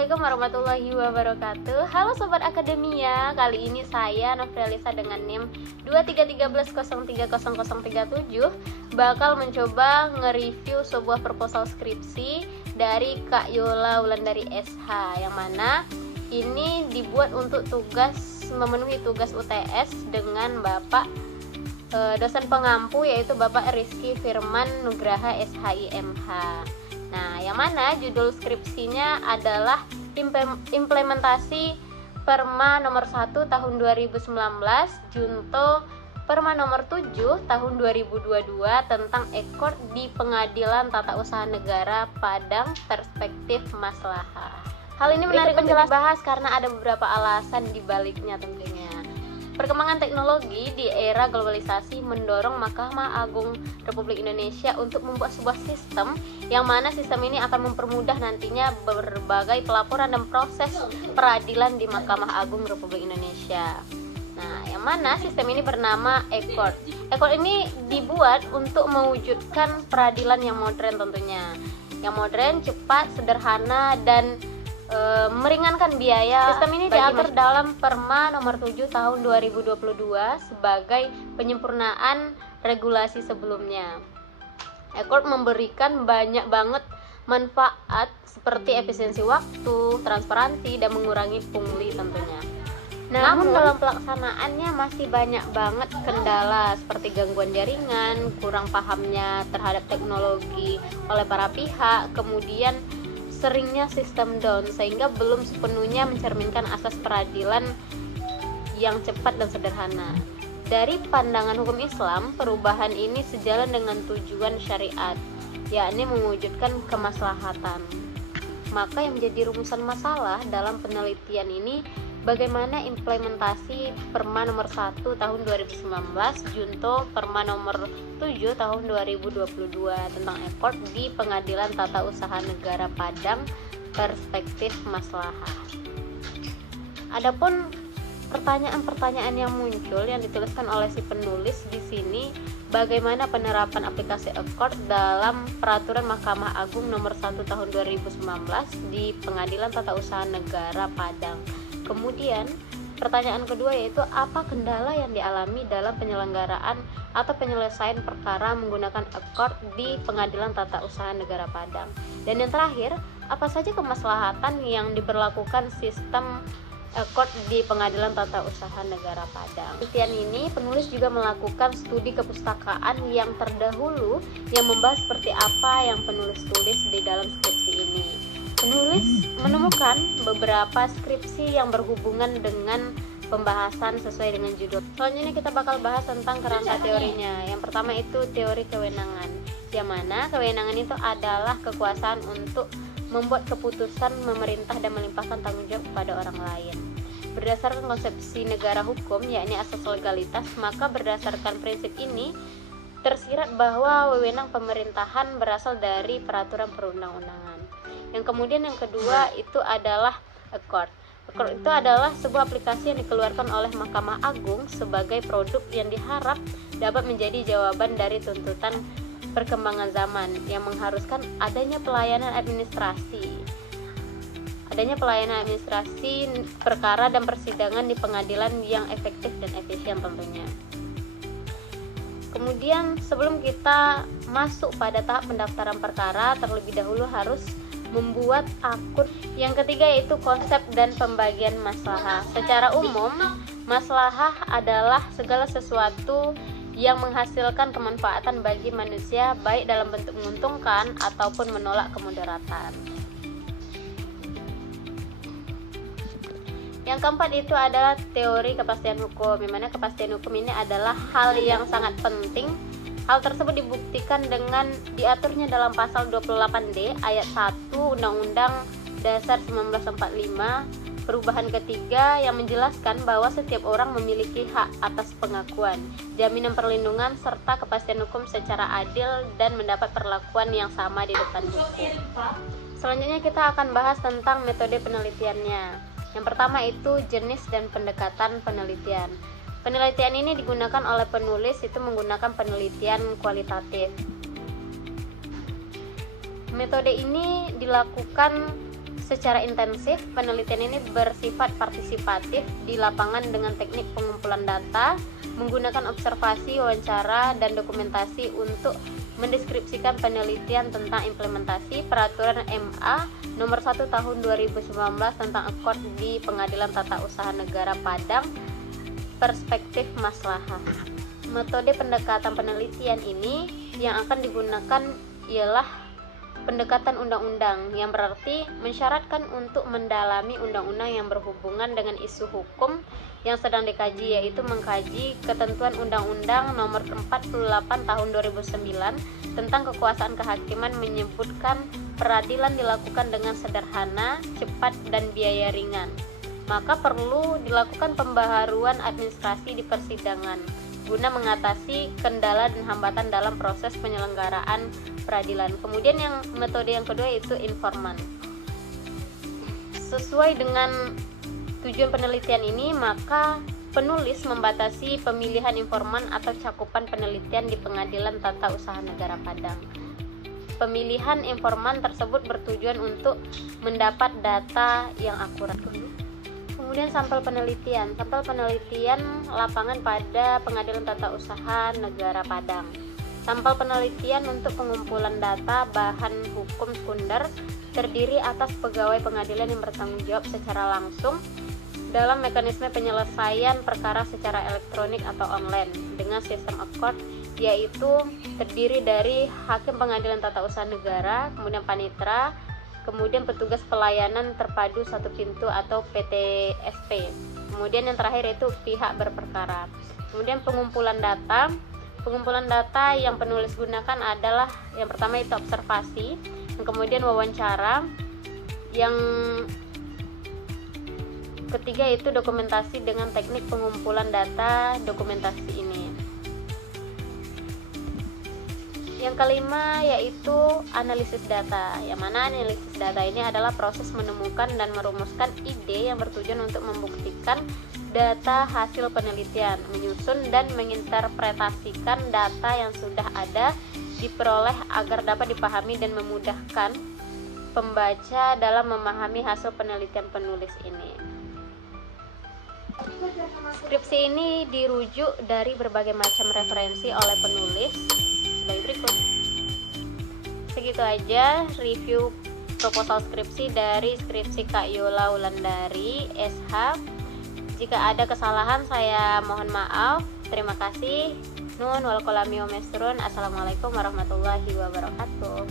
Assalamualaikum warahmatullahi wabarakatuh. Halo Sobat Akademia, kali ini saya Novrialisa dengan NIM 2313030037 bakal mencoba nge-review sebuah proposal skripsi dari Kak Yola Wulandari SH, yang mana ini dibuat untuk memenuhi tugas UTS dengan Bapak dosen pengampu, yaitu Bapak Rizky Firman Nugraha SHIMH. Nah, yang mana judul skripsinya adalah implementasi Perma nomor 1 tahun 2019 Junto Perma nomor 7 tahun 2022 tentang ekor di Pengadilan Tata Usaha Negara Padang Perspektif Maslahah. Hal ini menarik untuk dibahas karena ada beberapa alasan di baliknya tentunya. Perkembangan teknologi di era globalisasi mendorong Mahkamah Agung Republik Indonesia untuk membuat sebuah sistem yang mana sistem ini akan mempermudah nantinya berbagai pelaporan dan proses peradilan di Mahkamah Agung Republik Indonesia. Nah, yang mana sistem ini bernama ECORD. ECORD ini dibuat untuk mewujudkan peradilan yang modern tentunya. Yang modern, cepat, sederhana, dan meringankan biaya. Sistem ini diatur dalam Perma nomor 7 tahun 2022 sebagai penyempurnaan regulasi sebelumnya. ECORD memberikan banyak banget manfaat seperti efisiensi waktu, transparansi, dan mengurangi pungli tentunya. Namun dalam pelaksanaannya masih banyak banget kendala seperti gangguan jaringan, kurang pahamnya terhadap teknologi oleh para pihak, kemudian seringnya sistem down sehingga belum sepenuhnya mencerminkan asas peradilan yang cepat dan sederhana. Dari pandangan hukum Islam, perubahan ini sejalan dengan tujuan syariat, yakni mewujudkan kemaslahatan. Maka yang menjadi rumusan masalah dalam penelitian ini bagaimana implementasi Perma nomor 1 tahun 2019 Junto Perma nomor 7 tahun 2022 tentang ECORD di Pengadilan Tata Usaha Negara Padang Perspektif Maslahah. Adapun pertanyaan-pertanyaan yang muncul yang dituliskan oleh si penulis di sini, bagaimana penerapan aplikasi ECORD dalam Peraturan Mahkamah Agung nomor 1 tahun 2019 di Pengadilan Tata Usaha Negara Padang. Kemudian pertanyaan kedua yaitu apa kendala yang dialami dalam penyelenggaraan atau penyelesaian perkara menggunakan ECORD di Pengadilan Tata Usaha Negara Padang. Dan yang terakhir, apa saja kemaslahatan yang diberlakukan sistem ECORD di Pengadilan Tata Usaha Negara Padang. Penelitian ini penulis juga melakukan studi kepustakaan yang terdahulu yang membahas seperti apa yang penulis tulis di dalam skripsi ini. Penulis menemukan beberapa skripsi yang berhubungan dengan pembahasan sesuai dengan judul. Selanjutnya kita bakal bahas tentang kerangka teorinya. Yang pertama itu teori kewenangan, yang mana kewenangan itu adalah kekuasaan untuk membuat keputusan, memerintah, dan melimpahkan tanggung jawab kepada orang lain. Berdasarkan konsepsi negara hukum, yakni asas legalitas, maka berdasarkan prinsip ini tersirat bahwa wewenang pemerintahan berasal dari peraturan perundang-undangan. Yang kemudian yang kedua itu adalah ECORD. ECORD itu adalah sebuah aplikasi yang dikeluarkan oleh Mahkamah Agung sebagai produk yang diharap dapat menjadi jawaban dari tuntutan perkembangan zaman yang mengharuskan adanya pelayanan administrasi. Perkara dan persidangan di pengadilan yang efektif dan efisien tentunya. Kemudian sebelum kita masuk pada tahap pendaftaran perkara, terlebih dahulu harus membuat akun. Yang ketiga yaitu konsep dan pembagian maslahah. Secara umum, maslahah adalah segala sesuatu yang menghasilkan kemanfaatan bagi manusia, baik dalam bentuk menguntungkan ataupun menolak kemudaratan. Yang keempat itu adalah teori kepastian hukum, di mana kepastian hukum ini adalah hal yang sangat penting. Hal tersebut dibuktikan dengan diaturnya dalam pasal 28D ayat 1 Undang-Undang Dasar 1945 perubahan ketiga yang menjelaskan bahwa setiap orang memiliki hak atas pengakuan, jaminan perlindungan, serta kepastian hukum secara adil dan mendapat perlakuan yang sama di depan hukum. Selanjutnya kita akan bahas tentang metode penelitiannya. Yang pertama itu jenis dan pendekatan penelitian. Penelitian ini digunakan oleh penulis itu menggunakan penelitian kualitatif. Metode ini dilakukan Secara intensif, penelitian ini bersifat partisipatif di lapangan dengan teknik pengumpulan data, menggunakan observasi, wawancara, dan dokumentasi untuk mendeskripsikan penelitian tentang implementasi Peraturan MA Nomor 1 Tahun 2019 tentang akord di Pengadilan Tata Usaha Negara Padang, perspektif maslahah. Metode pendekatan penelitian ini yang akan digunakan ialah pendekatan undang-undang, yang berarti mensyaratkan untuk mendalami undang-undang yang berhubungan dengan isu hukum yang sedang dikaji, yaitu mengkaji ketentuan Undang-Undang Nomor 48 Tahun 2009 tentang kekuasaan kehakiman, menyebutkan peradilan dilakukan dengan sederhana, cepat, dan biaya ringan. Maka perlu dilakukan pembaharuan administrasi di persidangan guna mengatasi kendala dan hambatan dalam proses penyelenggaraan peradilan. Kemudian metode yang kedua yaitu informan. Sesuai dengan tujuan penelitian ini, maka penulis membatasi pemilihan informan atau cakupan penelitian di Pengadilan Tata Usaha Negara Padang. Pemilihan informan tersebut bertujuan untuk mendapat data yang akurat. Kemudian sampel penelitian lapangan pada Pengadilan Tata Usaha Negara Padang. Sampel penelitian untuk pengumpulan data bahan hukum sekunder terdiri atas pegawai pengadilan yang bertanggung jawab secara langsung dalam mekanisme penyelesaian perkara secara elektronik atau online dengan sistem akord, yaitu terdiri dari hakim Pengadilan Tata Usaha Negara, kemudian panitera, kemudian petugas pelayanan terpadu satu pintu atau PTSP, kemudian yang terakhir itu pihak berperkara. Kemudian pengumpulan data yang penulis gunakan adalah yang pertama itu observasi, yang kemudian wawancara, yang ketiga itu dokumentasi dengan teknik pengumpulan data dokumentasi ini. Yang kelima yaitu analisis data, yang mana analisis data ini adalah proses menemukan dan merumuskan ide yang bertujuan untuk membuktikan data hasil penelitian, menyusun dan menginterpretasikan data yang sudah ada diperoleh agar dapat dipahami dan memudahkan pembaca dalam memahami hasil penelitian penulis ini. Skripsi ini dirujuk dari berbagai macam referensi oleh penulis sebagai berikut. Segitu aja review proposal skripsi dari skripsi Kak Yola Wulandari SH. Jika ada kesalahan saya mohon maaf. Terima kasih. Nun wal kolami wa mesrun. Assalamualaikum warahmatullahi wabarakatuh.